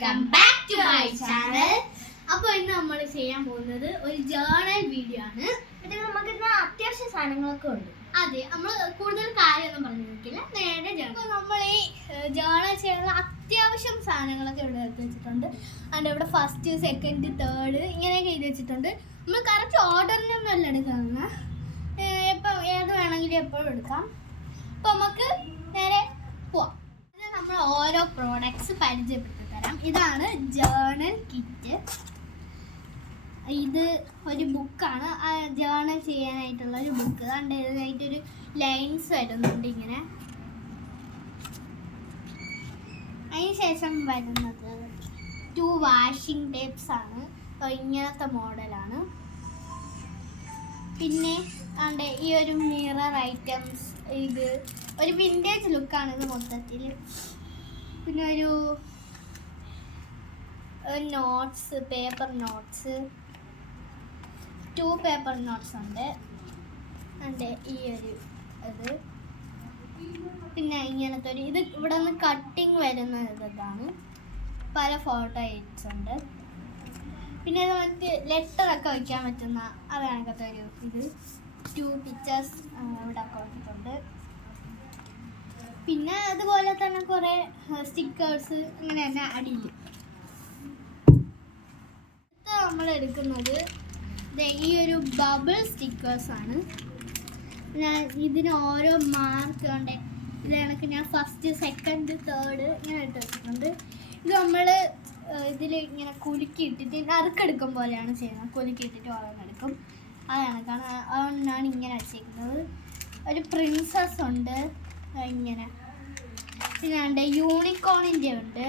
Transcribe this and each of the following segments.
Welcome back to my channel. അപ്പോൾ ഇന്ന് നമ്മൾ ചെയ്യാൻ പോകുന്നത് ഒരു ജേർണൽ വീഡിയോ ആണ്. നമുക്ക് ഇന്ന് അത്യാവശ്യ സാധനങ്ങളൊക്കെ ഉണ്ട്. അതെ, നമ്മൾ കൂടുതൽ കാര്യമൊന്നും പറഞ്ഞു നോക്കില്ല, നേരെ ജേർണൽ. നമ്മൾ ഈ ജേർണൽ ചെയ്യാനുള്ള അത്യാവശ്യം സാധനങ്ങളൊക്കെ ഇവിടെ എടുത്ത് വെച്ചിട്ടുണ്ട്. അതിൻ്റെ ഇവിടെ ഫസ്റ്റ്, സെക്കൻഡ്, തേർഡ് ഇങ്ങനെയൊക്കെ എഴുതി വെച്ചിട്ടുണ്ട്. നമ്മൾ കറക്റ്റ് ഓർഡറിനൊന്നും അല്ല എടുക്കുന്നത്, എപ്പോൾ ഏത് വേണമെങ്കിലും എപ്പോഴും എടുക്കാം. അപ്പോൾ നമുക്ക് നേരെ പോവാം. നമ്മൾ ഓരോ പ്രോഡക്ട്സ് പരിചയപ്പെടുത്തി തരാം. ഇതാണ് ജേർണൽ കിറ്റ്. ഇത് ഒരു ബുക്കാണ്, ജേർണൽ ചെയ്യാനായിട്ടുള്ള ഒരു ബുക്ക്. കണ്ട് ഇതിനായിട്ടൊരു ലൈൻസ് വരുന്നുണ്ട് ഇങ്ങനെ. അതിനുശേഷം വരുന്നത് 2 വാഷിംഗ് ടേപ്സ് ആണ്. ഇങ്ങനത്തെ മോഡലാണ്. പിന്നെ കണ്ട് ഈ ഒരു മിറർ ഐറ്റംസ്, ഇത് ഒരു വിൻറ്റേജ് ലുക്കാണ് ഇത് മൊത്തത്തിൽ. പിന്നെ ഒരു notes, paper notes, 2 paper notes ഉണ്ട്. ഉണ്ട് ഈ ഒരു ഇത്. പിന്നെ ഇങ്ങനത്തെ ഒരു ഇത് ഇവിടെ നിന്ന് കട്ടിങ് വരുന്ന ഇതാണ്. പല ഫോട്ടോ എയ്റ്റ്സ് ഉണ്ട്. പിന്നെ ഇത് നമുക്ക് ലെറ്ററൊക്കെ വയ്ക്കാൻ പറ്റുന്ന അത് കണക്കത്തെ ഒരു ഇത് 2 പിക്ചേഴ്സ് ഇവിടെ ഒക്കെ വെച്ചിട്ടുണ്ട്. പിന്നെ അതുപോലെ തന്നെ കുറേ സ്റ്റിക്കേഴ്സ് അങ്ങനെ തന്നെ അടിയിൽ. നമ്മൾ എടുക്കുന്നത് ഈ ഒരു ബബിൾ സ്റ്റിക്കേഴ്സാണ്. ഞാൻ ഇതിന് ഓരോ മാർക്ക് കൊണ്ട് ഇത് കണക്ക് ഞാൻ ഫസ്റ്റ്, സെക്കൻഡ്, തേർഡ് ഇങ്ങനെ ഇട്ട് വെച്ചിട്ടുണ്ട്. ഇത് നമ്മൾ ഇതിൽ ഇങ്ങനെ കുലുക്കിയിട്ടിട്ട് നറുക്കെടുക്കും പോലെയാണ് ചെയ്യുന്നത്. കുലുക്കിയിട്ടിട്ട് ഓരോന്നെടുക്കും, അത് കണക്കാണ്. അതുകൊണ്ടാണ് ഇങ്ങനെ വെച്ചേക്കുന്നത്. ഒരു പ്രിൻസസ് ഉണ്ട് ഇങ്ങനെ. പിന്നെ യൂണിക്കോണിൻ്റെ ഉണ്ട്.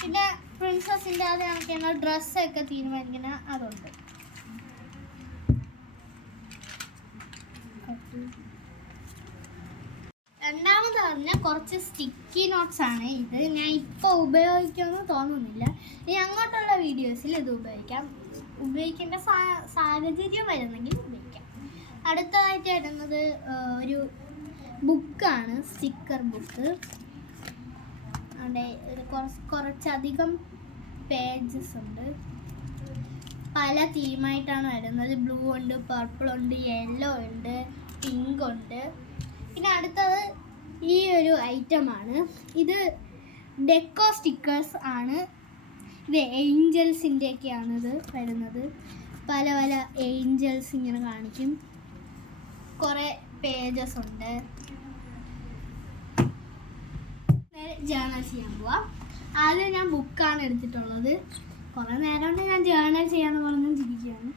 പിന്നെ പ്രിൻസസിൻ്റെ അത് കണക്കാണ് ഡ്രസ്സൊക്കെ തീരുമാനിക്കുന്ന അതുണ്ട്. രണ്ടാമത് പറഞ്ഞാൽ കുറച്ച് സ്റ്റിക്കി നോട്ട്സ് ആണ്. ഇത് ഞാൻ ഇപ്പോൾ ഉപയോഗിക്കുമെന്ന് തോന്നുന്നില്ല. ഇനി അങ്ങോട്ടുള്ള വീഡിയോസിൽ ഇത് ഉപയോഗിക്കേണ്ട സാഹചര്യം വരുന്നെങ്കിൽ ഉപയോഗിക്കാം. അടുത്തതായിട്ട് വരുന്നത് ഒരു ബുക്കാണ്, സ്റ്റിക്കർ ബുക്ക്. അവിടെ കുറച്ചധികം പേജസ് ഉണ്ട്. പല തീമായിട്ടാണ് വരുന്നത്. ബ്ലൂ ഉണ്ട്, പർപ്പിൾ ഉണ്ട്, യെല്ലോ ഉണ്ട്, പിങ്ക് ഉണ്ട്. പിന്നെ അടുത്തത് ഈ ഒരു ഐറ്റമാണ്. ഇത് ഡെക്കോ സ്റ്റിക്കേഴ്സ് ആണ്. ഇത് ഏഞ്ചൽസിൻ്റെയൊക്കെയാണ് ഇത് വരുന്നത്. പല പല ഏഞ്ചൽസ് ഇങ്ങനെ കാണിക്കും. കുറേ പേജസ് ഉണ്ട്. ജേർണൽ ചെയ്യാൻ പോവാം. ആദ്യം ഞാൻ ബുക്കാണ് എടുത്തിട്ടുള്ളത്. കുറേ നേരം കൊണ്ട് ഞാൻ ജേർണൽ ചെയ്യാമെന്ന് പറഞ്ഞ് ചിരിക്കുകയാണ്.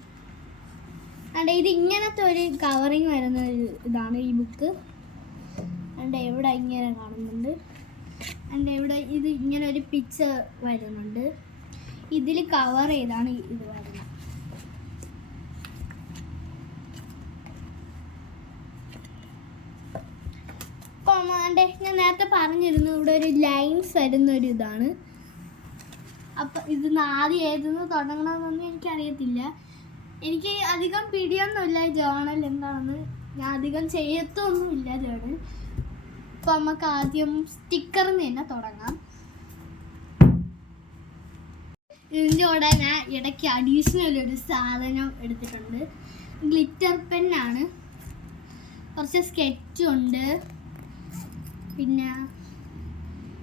അതുകൊണ്ട് ഇത് ഇങ്ങനത്തെ ഒരു കവറിങ് വരുന്ന ഒരു ഇതാണ് ഈ ബുക്ക്. അതുകൊണ്ട് ഇവിടെ ഇങ്ങനെ കാണുന്നുണ്ട്. അതുകൊണ്ട് ഇവിടെ ഇത് ഇങ്ങനെ ഒരു പിക്ചർ വരുന്നുണ്ട്. ഇതിൽ കവർ ചെയ്താണ് ഇത് വരുന്നത്. അപ്പം ഞാൻ നേരത്തെ പറഞ്ഞിരുന്നു ഇവിടെ ഒരു ലൈൻസ് വരുന്ന ഒരു ഇതാണ്. അപ്പം ഇതിന്ന് ആദ്യം ഏതെന്ന് തുടങ്ങണമെന്നൊന്നും എനിക്കറിയത്തില്ല. എനിക്ക് അധികം പിടിയൊന്നുമില്ല ജേർണൽ എന്താണെന്ന്. ഞാൻ അധികം ചെയ്യത്തൊന്നുമില്ല ജേർണൽ. അപ്പം നമുക്ക് ആദ്യം സ്റ്റിക്കറിൽ നിന്ന് തന്നെ തുടങ്ങാം. ഇതിൻ്റെ കൂടെ ഞാൻ ഇടയ്ക്ക് അഡീഷണൽ ഒരു സാധനം എടുത്തിട്ടുണ്ട്. ഗ്ലിറ്റർ പെന്നാണ്. കുറച്ച് സ്കെച്ചുണ്ട്. പിന്നെ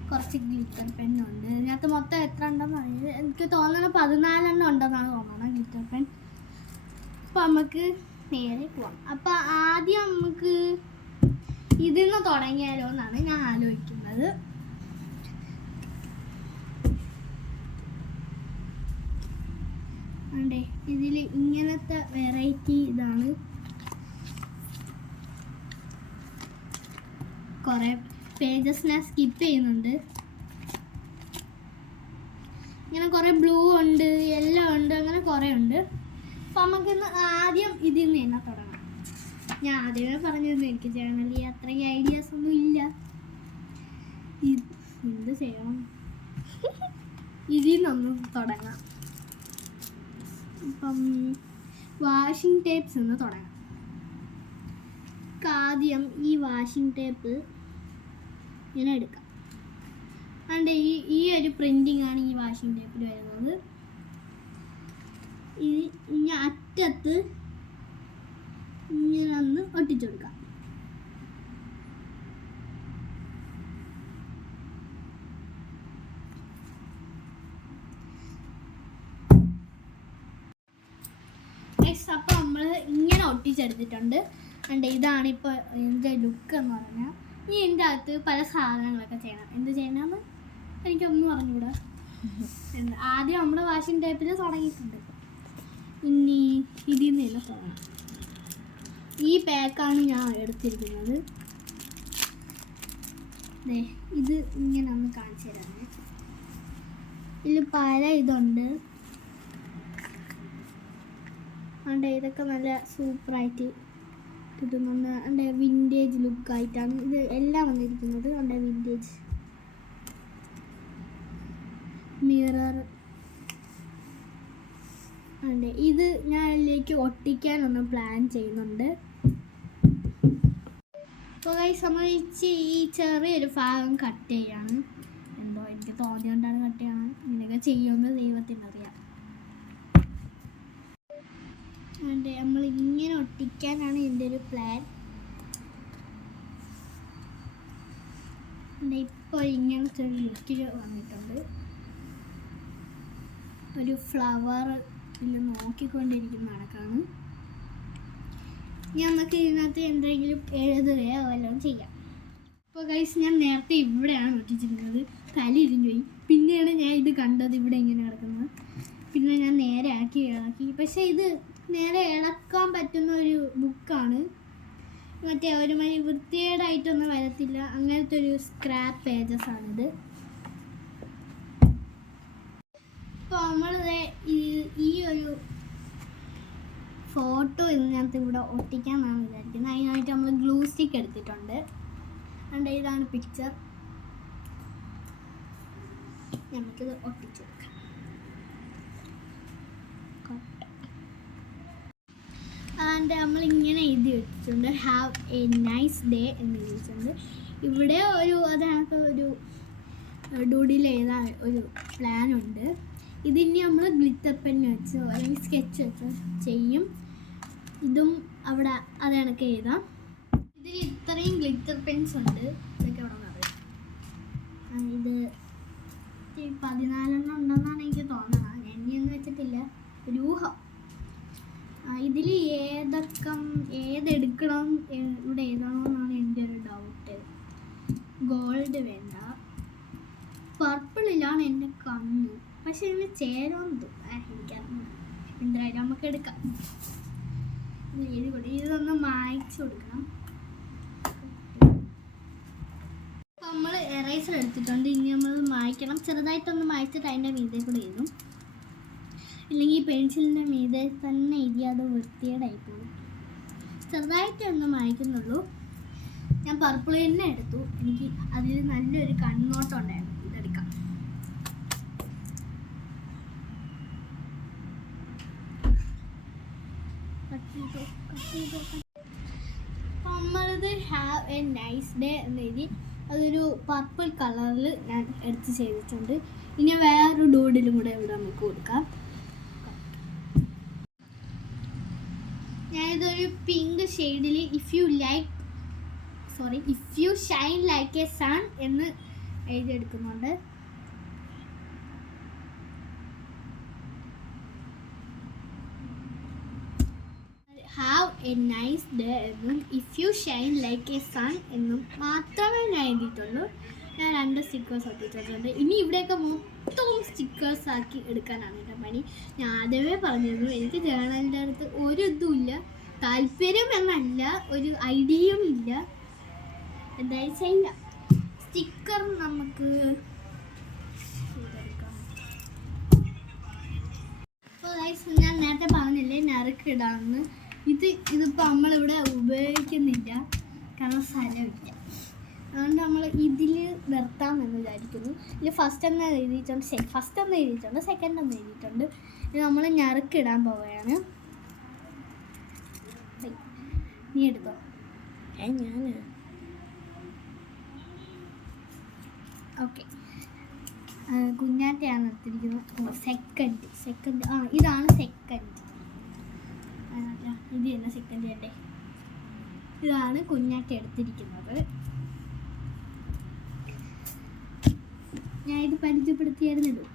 കുറച്ച് ഗ്ലിറ്റർ പെന്നുണ്ട്. ഇതിനകത്ത് മൊത്തം എത്ര ഉണ്ടെന്ന് പറഞ്ഞത് എനിക്ക് തോന്നുന്നത് 14 ഉണ്ടെന്നാണ് തോന്നുന്നത് ഗ്ലിറ്റർ പെൻ. അപ്പോൾ നമുക്ക് നേരെ പോവാം. അപ്പോൾ ആദ്യം നമുക്ക് ഇതിൽ നിന്ന് തുടങ്ങിയാലോ എന്നാണ് ഞാൻ ആലോചിക്കുന്നത്. അതെ, ഇതിൽ ഇങ്ങനത്തെ വെറൈറ്റി ഇതാണ്. കുറേ പേജസ് ഞാൻ സ്കിപ്പ് ചെയ്യുന്നുണ്ട്. ഇങ്ങനെ കുറേ ബ്ലൂ ഉണ്ട്, യെല്ലോ ഉണ്ട്, അങ്ങനെ കുറേ ഉണ്ട്. അപ്പോൾ നമുക്കിന്ന് ആദ്യം ഇതിൽ നിന്ന് തന്നെ തുടങ്ങാം. ഞാൻ ആദ്യമേ പറഞ്ഞിരുന്നു എനിക്ക് ജേർണലിൽ അത്രയും ഐഡിയാസ് ഒന്നും ഇല്ല. എന്ത് ചെയ്യണം, ഇതിൽ നിന്നൊന്നും തുടങ്ങാം. അപ്പം വാഷിംഗ് ടേപ്സ് നിന്ന് തുടങ്ങാം. ആദ്യം ഈ വാഷിംഗ് ടേപ്പ് ഇങ്ങനെ എടുക്കാം. അതുകൊണ്ട് ഈ ഒരു പ്രിൻറ്റിംഗ് ആണ് ഈ വാഷിംഗ് ടേപ്പിൽ വരുന്നത്. ഇനി അറ്റത്ത് ഇങ്ങനെ ഒന്ന് ഒട്ടിച്ചു കൊടുക്കാം. അപ്പോൾ നമ്മൾ ഇങ്ങനെ ഒട്ടിച്ചെടുത്തിട്ടുണ്ട്. അതുകൊണ്ട് ഇതാണ് ഇപ്പോൾ ഇതിൻ്റെ ലുക്ക് എന്ന് പറഞ്ഞാൽ. ഇനി ഇതിൻ്റെ അകത്ത് പല സാധനങ്ങളൊക്കെ ചെയ്യണം. എന്ത് ചെയ്യണമെന്ന് എനിക്കൊന്നും അറിഞ്ഞൂടാ. ആദ്യം നമ്മൾ വാഷിംഗ് ടേപ്പിൽ തുടങ്ങിയിട്ടുണ്ട്. ഇനി ഇതിൽ നിന്ന് തുടങ്ങാം. ഈ പാക്കാണ് ഞാൻ എടുത്തിരിക്കുന്നത്. ഇത് ഇങ്ങനെ ഒന്ന് കാണിച്ചു തരാമേ. ഇതിൽ പല ഇതുണ്ട്. അതുകൊണ്ട് ഇതൊക്കെ നല്ല സൂപ്പറായിട്ട് കിട്ടുന്നുണ്ട്. അതിൻ്റെ വിൻറ്റേജ് ലുക്കായിട്ടാണ് ഇത് എല്ലാം വന്നിരിക്കുന്നത്. അതിൻ്റെ വിൻറ്റേജ് മിറർ. അതെ, ഇത് ഞാൻ അതിലേക്ക് ഒട്ടിക്കാനൊന്ന് പ്ലാൻ ചെയ്യുന്നുണ്ട്. അപ്പോൾ സംബന്ധിച്ച് ഈ ചെറിയൊരു ഭാഗം കട്ട് ചെയ്യാണ്. എന്തോ എനിക്ക് തോന്നിയോണ്ടാണ് കട്ട് ചെയ്യണം. ഇങ്ങനെയൊക്കെ ചെയ്യുമെന്ന് ദൈവത്തിനറിയാം. അതുകൊണ്ട് നമ്മൾ ഇങ്ങനെ ഒട്ടിക്കാനാണ് എൻ്റെ ഒരു പ്ലാൻ. ഇപ്പോൾ ഇങ്ങനത്തെ ഒരു ലുക്കിൽ വന്നിട്ടുണ്ട്. ഒരു ഫ്ലവർ ഇതിൽ നോക്കിക്കൊണ്ടിരിക്കുന്ന കണക്കാണ്. നമുക്ക് ഇതിനകത്ത് എന്തെങ്കിലും എഴുതുകയോ വല്ലതും ചെയ്യാം. അപ്പോൾ ഗൈസ്, ഞാൻ നേരത്തെ ഇവിടെയാണ് ഒട്ടിച്ചിരുന്നത്. തലി ഇരിഞ്ഞു പോയി. പിന്നെയാണ് ഞാൻ ഇത് കണ്ടത് ഇവിടെ ഇങ്ങനെ കിടക്കുന്നത്. പിന്നെ ഞാൻ നേരെ ആക്കി ഇളക്കി. പക്ഷേ ഇത് നേരെ ഇളക്കാൻ പറ്റുന്ന ഒരു ബുക്കാണ്. മറ്റേ ഒരുമാതിരി വൃത്തികേടായിട്ടൊന്നും വരത്തില്ല. അങ്ങനത്തെ ഒരു സ്ക്രാപ്പ് പേജസ് ആണിത്. ഇപ്പോൾ നമ്മൾ ഈ ഒരു ഫോട്ടോ ഇതിനകത്ത് ഇവിടെ ഒട്ടിക്കാമെന്നാണ് വിചാരിക്കുന്നത്. അതിനായിട്ട് നമ്മൾ ഗ്ലൂ സ്റ്റിക്ക് എടുത്തിട്ടുണ്ട്. അതുകൊണ്ട് ഇതാണ് പിക്ചർ. നമുക്കിത് ഒട്ടിച്ചു കൊടുക്കാം. ആൻഡ് നമ്മളിങ്ങനെ എഴുതി വെച്ചിട്ടുണ്ട്, ഹാവ് എ നൈസ് ഡേ എന്ന് എഴുതിയിട്ടുണ്ട്. ഇവിടെ അതിനകത്ത് ഒരു ഡൂഡിൽ എഴുതാൻ ഒരു പ്ലാനുണ്ട്. ഇതിനി നമ്മൾ ഗ്ലിറ്റർ പെൻ വെച്ചോ അല്ലെങ്കിൽ സ്കെച്ച് വെച്ചോ ചെയ്യും. ഇതും അവിടെ അത് കണക്ക് എഴുതാം. ഇതിൽ ഇത്രയും ഗ്ലിറ്റർ പെൻസ് ഉണ്ട്. ഇതൊക്കെ അവിടെ അറിയാം. ഇത് 14 ഉണ്ടെന്നാണ് എനിക്ക് തോന്നുന്നത്. ഞാൻ ഇനിയൊന്നും വെച്ചിട്ടില്ല, ഒരു ഊഹം. ഇതിൽ ഏതെടുക്കണം, ഇവിടെ എഴുതണമെന്നാണ് എൻ്റെ ഒരു ഡൗട്ട്. ഗോൾഡ് വേണ്ട, പർപ്പിളിലാണ് എൻ്റെ കണ്ണ്. പക്ഷെ ഇതിന് ചേരുമെന്ന് തോന്നുന്നു. എനിക്കറിയില്ല. എന്തായാലും നമുക്ക് എടുക്കാം. ഇതൊന്ന് മായ്ച്ചു കൊടുക്കണം. നമ്മൾ എറൈസർ എടുത്തിട്ടുണ്ട്. ഇനി നമ്മൾ മായ്ക്കണം. ചെറുതായിട്ടൊന്ന് മായ്ച്ചിട്ട് അതിൻ്റെ മീതെ കൂടെ എഴുതും. ഇല്ലെങ്കിൽ പെൻസിലിൻ്റെ മീതെ തന്നെ എഴുതിയത് വൃത്തികേടായി പോകും. ചെറുതായിട്ടൊന്ന് മായ്ക്കുന്നുള്ളൂ. ഞാൻ പർപ്പിൾ തന്നെ എടുത്തു. എനിക്ക് അതിൽ നല്ലൊരു കണ്ണോട്ടം ഉണ്ടായിരുന്നു. ഇതെടുക്കാം. നമ്മളിത് ഹാവ് എ നൈസ് ഡേ എന്ന് എഴുതി അതൊരു പർപ്പിൾ കളറിൽ ഞാൻ എടുത്ത് ചെയ്തിട്ടുണ്ട്. ഇനി വേറൊരു ഡൂഡിലും കൂടെ ഇവിടെ നമുക്ക് കൊടുക്കാം. ഞാനിതൊരു പിങ്ക് ഷെയ്ഡിൽ if you Shine like a son എന്ന് എഴുതിയെടുക്കുന്നുണ്ട്. ഹാവ് എ നൈസ് ഡേ എന്നും if you Shine like a son എന്നും മാത്രമേ ഞാൻ എഴുതിയിട്ടുള്ളൂ. ഞാൻ 2 സ്റ്റിക്കേഴ്സ് ഒട്ടിച്ചിട്ടുണ്ട്. ഇനി ഇവിടെയൊക്കെ മൊത്തവും സ്റ്റിക്കേഴ്സ് ആക്കി എടുക്കാനാണ് എൻ്റെ പണി. ഞാൻ ആദ്യമേ പറഞ്ഞിരുന്നു, എനിക്ക് ജേണലിൻ്റെ അടുത്ത് ഒരു ഇതുമില്ല, താല്പര്യം എന്നല്ല, ഒരു ഐഡിയയും ഇല്ല. എന്തായാലും ചെയ്യാം. സ്റ്റിക്കർ നമുക്ക് അപ്പോൾ ഞാൻ നേരത്തെ പറഞ്ഞില്ലേ നറുക്കിടാമെന്ന്. ഇതിപ്പോൾ നമ്മളിവിടെ ഉപയോഗിക്കുന്നില്ല, കാരണം സ്ഥലമില്ല. അതുകൊണ്ട് നമ്മൾ ഇതിൽ നിർത്താമെന്ന് വിചാരിക്കുന്നു. ഇതിൽ ഫസ്റ്റ് എന്ന് എഴുതിയിട്ടുണ്ട്, സെക്കൻഡ് എന്ന് എഴുതിയിട്ടുണ്ട്. ഇത് നമ്മൾ ഞറുക്കിടാൻ പോവുകയാണ്. നീ എടുത്തോ. ഞാൻ ഓക്കെ. കുഞ്ഞാറ്റയാണ് എടുത്തിരിക്കുന്നത്. സെക്കൻഡ് ഇതാണ് സെക്കൻഡ്. ഇത് തന്നെ സെക്കൻഡ് അല്ലേ. ഇതാണ് കുഞ്ഞാറ്റ എടുത്തിരിക്കുന്നത്. ഞാൻ ഇത് പരിചയപ്പെടുത്തിയായിരുന്നല്ലോ.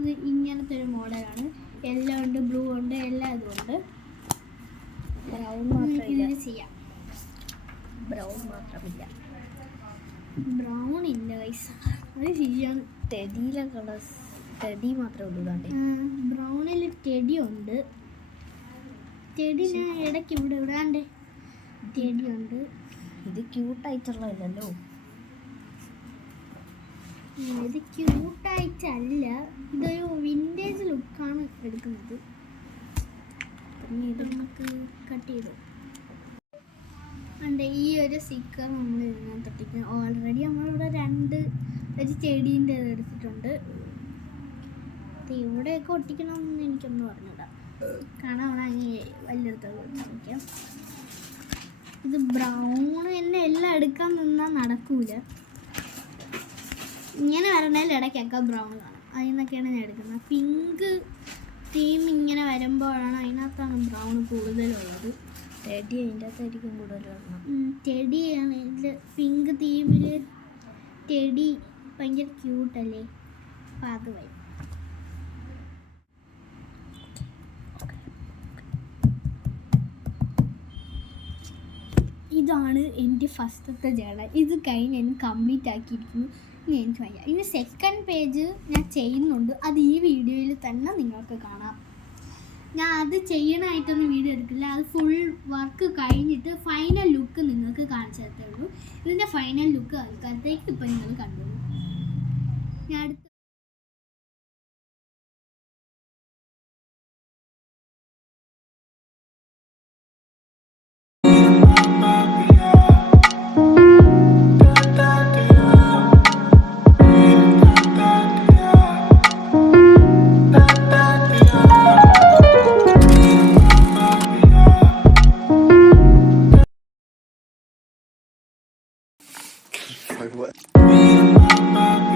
ഇത് ഇങ്ങനത്തെ ഒരു മോഡലാണ്. യെല്ലോ ഉണ്ട്, ബ്ലൂ ഉണ്ട്, എല്ലാം ഇതുണ്ട്. ബ്രൗൺ മാത്രമില്ല. ഇത് ചെയ്യാം. ബ്രൗൺ മാത്രമില്ല. ബ്രൗൺ ഇല്ല ഗൈസ്, അത് ശരിയാണ്. ടെഡിയിലെ കളേഴ്സ് ടെഡി മാത്രമേ ഉള്ളൂ. ഇതാണ്ട് ബ്രൗണിൽ ടെഡി ഉണ്ട്. ടെഡി ഞാൻ ഇടയ്ക്ക് ഇവിടെ ഇടാണ്ട് ടെഡി ഉണ്ട്. ഇത് ക്യൂട്ടായിട്ടുള്ളതല്ലോ. ഇത് ക്യൂട്ടായിട്ടല്ല, ഇതൊരു വിൻറ്റേജ് ലുക്കാണ് എടുക്കുന്നത്. ഇത് നമുക്ക് കട്ട് ചെയ്തു. ഉണ്ട് ഈ ഒരു സ്റ്റിക്കർ നമ്മൾ ഇതിനകത്തൊട്ടിക്കണം. ഓൾറെഡി നമ്മളിവിടെ ഒരു ചെടീൻ്റെ ഇത് എടുത്തിട്ടുണ്ട്. ഇവിടെയൊക്കെ ഒട്ടിക്കണമെന്ന് എനിക്കൊന്നും പറഞ്ഞില്ല. കാണാൻ വലിയെടുത്തോളം ശ്രമിക്കാം. ഇത് ബ്രൗൺ എന്നെ എല്ലാം എടുക്കാൻ നിന്നാൽ നടക്കൂല. ഇങ്ങനെ വരണേൽ ഇടയ്ക്കൊക്കെ ബ്രൗൺ കാണും. അതിൽ നിന്നൊക്കെയാണ് ഞാൻ എടുക്കുന്നത്. പിങ്ക് തീം ഇങ്ങനെ വരുമ്പോഴാണ് അതിനകത്താണ് ബ്രൗൺ കൂടുതലുള്ളത്. ടെഡി അതിൻ്റെ അകത്തായിരിക്കും കൂടുതൽ. ടെഡിയാണ് ഇതിൽ പിങ്ക് തീമിൽ. ടെഡി ഭയങ്കര ക്യൂട്ടല്ലേ, അപ്പം അത് വരും. ഇതാണ് എൻ്റെ ഫസ്റ്റത്തെ ജേണൽ. ഇത് കഴിഞ്ഞ് ഞാൻ കംപ്ലീറ്റ് ആക്കിയിരിക്കുന്നു. ഇനി എനിക്ക് വയ്യ. ഇനി സെക്കൻഡ് പേജ് ഞാൻ ചെയ്യുന്നുണ്ട്. അത് ഈ വീഡിയോയിൽ തന്നെ നിങ്ങൾക്ക് കാണാം. ഞാൻ അത് ചെയ്യണമായിട്ടൊന്നും വീഡിയോ എടുക്കില്ല. അത് ഫുൾ വർക്ക് കഴിഞ്ഞിട്ട് ഫൈനൽ ലുക്ക് നിങ്ങൾക്ക് കാണിച്ചു തരത്തേ ഉള്ളൂ. ഇതിൻ്റെ ഫൈനൽ ലുക്ക് ആൾക്കാരത്തേക്ക് ഇപ്പം നിങ്ങൾ കണ്ടോളൂ. ഞാൻ അടുത്ത What?